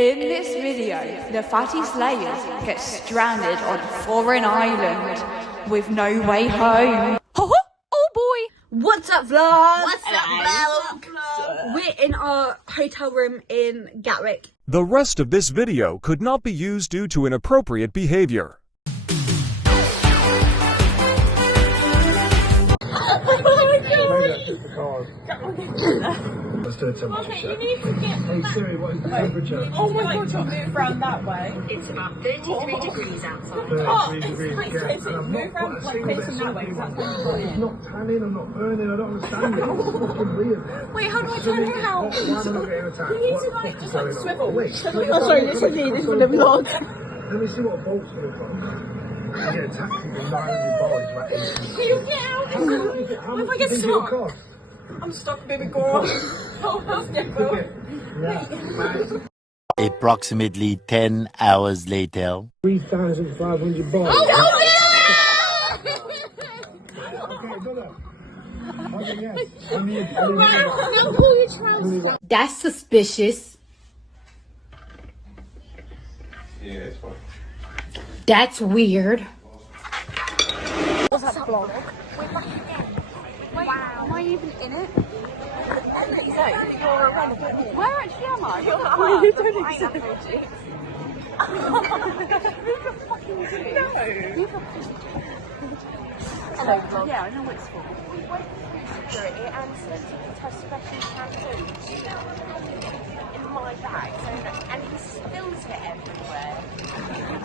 In this video, the Fatty Slayers get stranded on a foreign island with no way home. Oh boy! What's up, vlog? What's up, vlog? We're in our hotel room in Gatwick. The rest of this video could not be used due to inappropriate behavior. Let's do a temperature check. Hey Siri, what is the temperature? Oh my god, you'll move around that way. It's about 33 degrees outside. 33 degrees, yeah. And I'm Move not around like facing that way. It's not tanning, I'm not burning, I don't understand it. It's fucking weird. Wait, how do I turn it out? Why am I not getting attacked? You need What to the like fuck just is like going on? swivel. Wait, Oh, sorry, this is needed for the vlog. let me see what bolts look like. I get attacked with 900 bolts, like 80. Can you get out? How What if much I get do you think it'll stuck? cost? I'm stuck, baby girl. Oh, let's get going. Yeah, Approximately 10 hours later. 3,500 bolts. Oh, That's suspicious. Yeah, it's fine. That's weird. What's up, vlog? Wait, am I even in it? Where actually am I? You don't exist. Hello, vlog. Yeah, I know what it's for. We went through security and said to test special tattoos in my bag, and he spills it everywhere.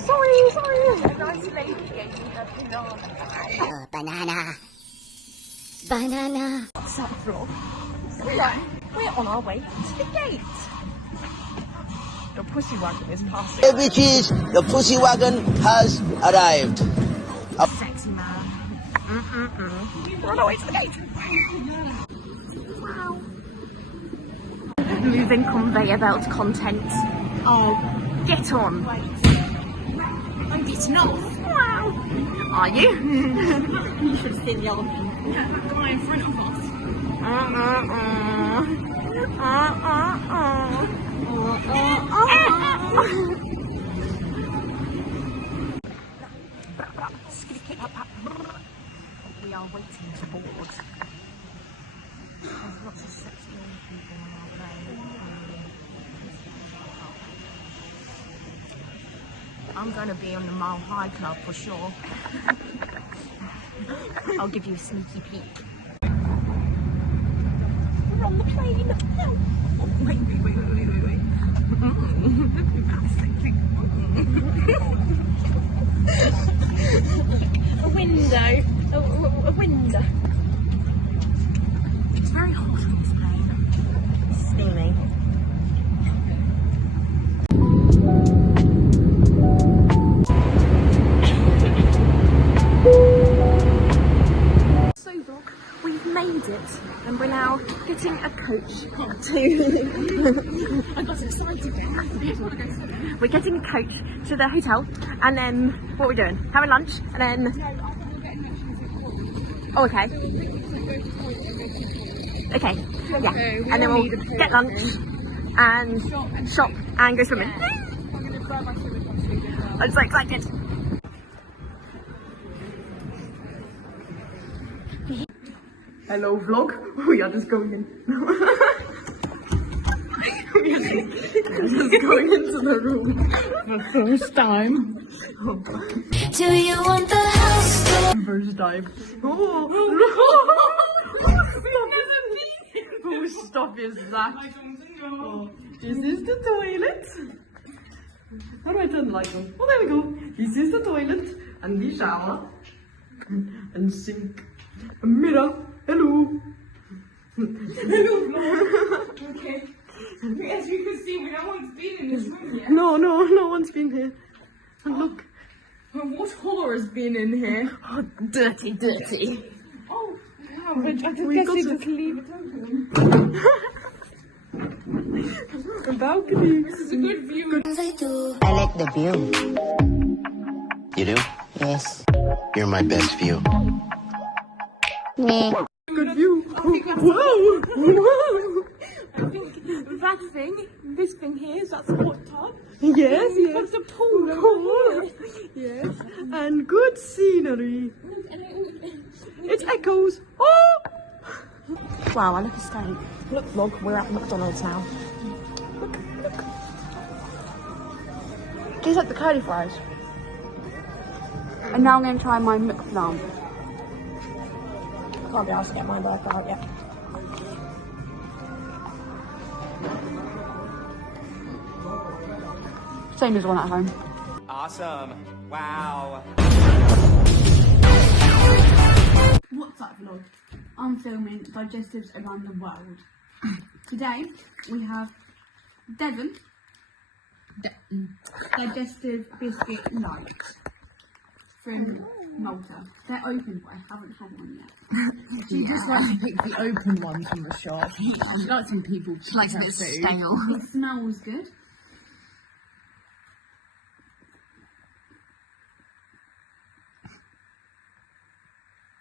Sorry. A nice lady gave me a banana bag. Banana. What's up, vlog? We're on our way to the gate. Your pussy wagon is passing. Hey bitches, the pussy wagon has arrived. Sexy man. We're on our way to the gate. Wow. Moving conveyor belt content. Oh, get on. I'm getting off. Wow. Are you? You should have seen the other people. That guy in front of us. We are waiting to board. There's lots of sexy people on our plane. I'm going to be on the Mile High Club for sure. I'll give you a sneaky peek. We're on the plane. Oh, wait. A window. A window. It's very hot on this plane. Steamy. So vlog, we've made it and we're now getting a coach to I got excited then. We're getting a coach to the hotel and then what are we doing? Having lunch and then oh okay. Okay, yeah. And then we'll get lunch and shop and go swimming. I'm so excited. Hello vlog, we are just going in. We are just going into the room for the first time. Do you want the house tour? First time. Oh, whose stuff is that? Oh, this is the toilet. How do I turn the light on? Oh, there we go. This is the toilet and the shower and sink. A mirror. Hello. Hello, vlog. Okay. As you can see, no one's been in this room yet. No one's been here. And look. What whore has been in here? Oh, dirty. Oh, yeah, but I guess you just leave it open. A balcony. This is a good view. I like the view. You do? Yes. You're my best view. Me. Good view. Whoa! I think that thing, this thing here, is that the hot tub? Yes, yes. The pool. Yes. And good scenery. It's echoes. Oh! Wow, I look a steak. Look, vlog, we're at McDonald's now. Look. These like the curly fries. And now I'm going to try my McFlump. Can't be asked to get my burger out yet. Same as one at home. Awesome. Wow. What's up, vlog? I'm filming digestives around the world. Today we have Devon Digestive Biscuit Light from Malta. They're open, but I haven't had one yet. She just likes to pick the open ones from the shop. She likes when people Likes a bit stale. It smells good.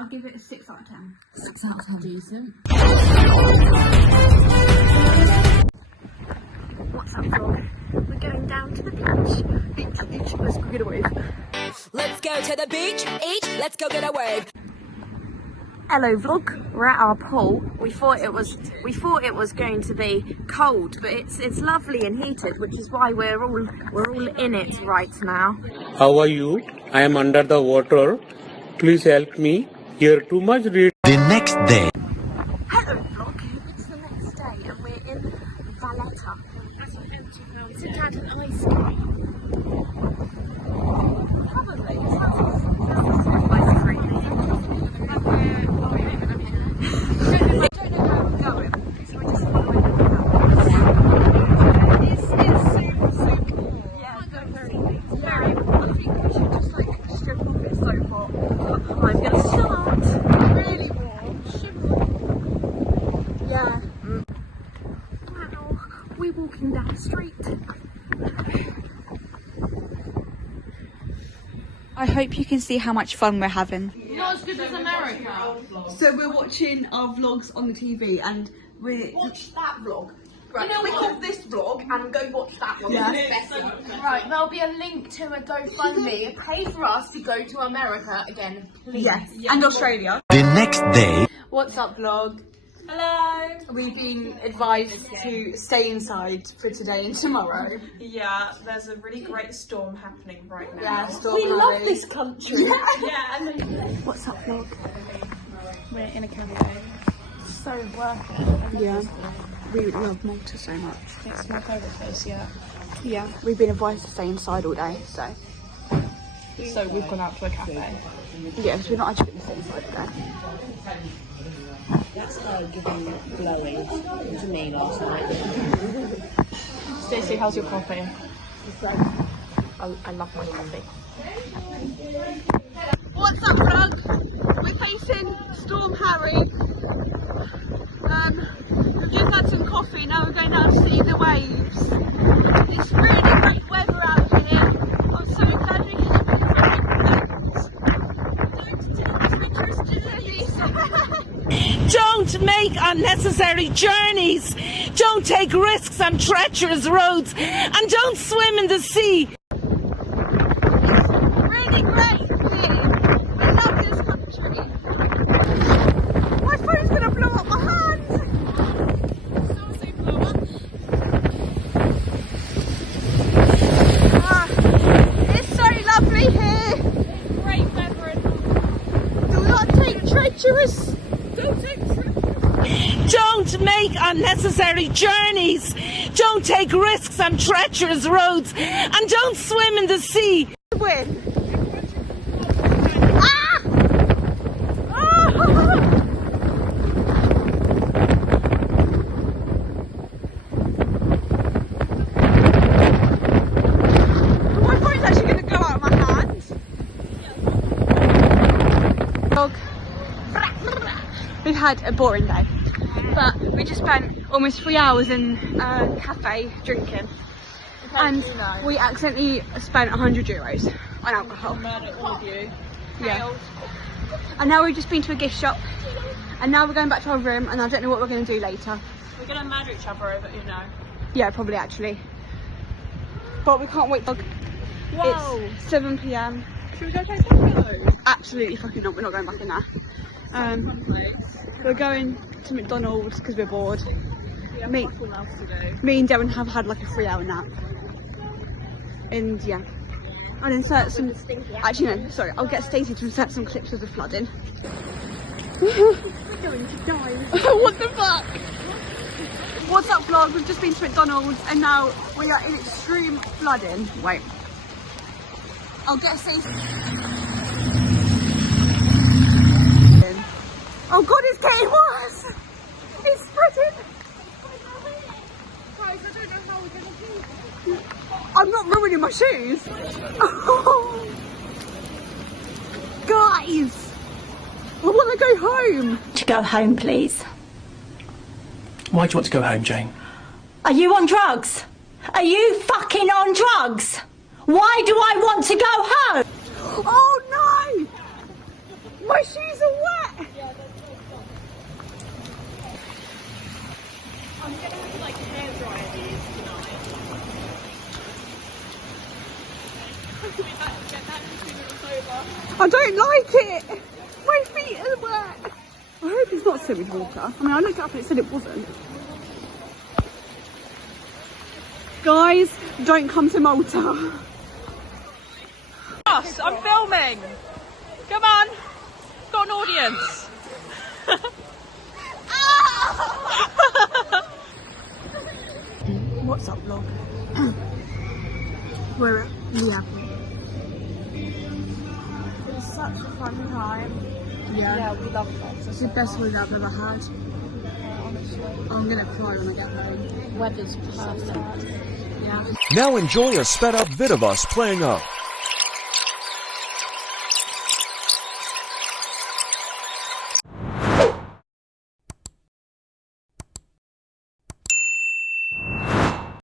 I'll give it a 6 out of 10. 6 out of 10. Decent. What's up, vlog? We're going down to the beach. Beach. Let's go get a wave. Let's go to the beach, let's go get a wave. Hello, vlog. We're at our pool. We thought it was going to be cold, but it's lovely and heated, which is why we're all in it right now. How are you? I am under the water. Please help me. Here too much read. The next day. Hello, vlog. It's the next day, and we're in Valletta. It's a dad and ice cream. Probably. Ice cream. I don't know where we're going, so we're just following the It's super cool. Yeah, it's very. I think we should just like strip off. It's so hot. I'm gonna start. Really warm. Shivering. Yeah. Wow. We're walking down the street. I hope you can see how much fun we're having. Not as good as America. So we're watching our vlogs on the TV and we watch that vlog. Right, click off this vlog and go watch that one. Yeah. Right, there'll be a link to a GoFundMe. Pay for us to go to America again, please. Yes, and Australia. The next day. What's up, vlog? Hello. We've been advised to stay inside for today and tomorrow. Yeah, there's a really great storm happening right now. Yeah, storm. We love this country. Yeah, and then What's up, vlog? We're in a cafe. So worth it. Yeah. We love Malta so much. it's my favourite place yet. Yeah. We've been advised to stay inside all day, so. So we've gone out to a cafe. Yeah, because we're not actually going to stay inside today. That's giving glowy to me last night. Stacey, how's your coffee? I love my coffee. What's up, vlog? We're facing Storm Harry. We've just had some coffee, now we're going down to see the waves. It's really great weather out here. I'm so glad we can Don't make unnecessary journeys. Don't take risks on treacherous roads. And don't swim in the sea. really great here. I love this country. My phone's gonna blow up my hand. It's so lovely here. Great weather. Do not take treacherous. Don't make unnecessary journeys. Don't take risks on treacherous roads. And don't swim in the sea. Win. My phone's actually going to go out of my hand. We've had a boring day, but we just spent almost 3 hours in a cafe drinking, and we accidentally spent €100 on alcohol. I'm mad at all of you. Yeah. And now we've just been to a gift shop, and now we're going back to our room, and I don't know what we're going to do later. We're going to murder each other over, you know. Yeah, probably actually. but we can't wait. Whoa. It's 7 p.m. Should we go play Taco? Absolutely fucking not. We're not going back in there. We're going to McDonald's because we're bored. Me and Devon have had like a 3-hour nap. And yeah. I'll insert some. Actually, no, sorry. I'll get Stacey to insert some clips of the flooding. We're going to die. What the fuck? What's up, vlog? We've just been to McDonald's and now we are in extreme flooding. Wait. I'll get Stacey. Oh god, it's getting worse! It's spreading! Guys, I don't know how we're gonna do this. I'm not ruining my shoes! Oh. Guys! I want to go home! To go home, please. Why do you want to go home, Jane? Are you on drugs? Are you fucking on drugs? Why do I want to go home? Oh no! My shoes are wet! I'm gonna have to like hair dry these tonight. I don't like it! My feet are wet! I hope it's not sewage water. I mean, I looked it up and it said it wasn't. Guys, don't come to Malta. I'm filming. Come on. Got an audience. What's up, vlog? We're at the airport. It was such a fun time. Yeah, we loved it. It's the best week I've ever had. I'm gonna cry when I get home. Weather's perfect. Yeah. Now enjoy a sped up vid of us playing up.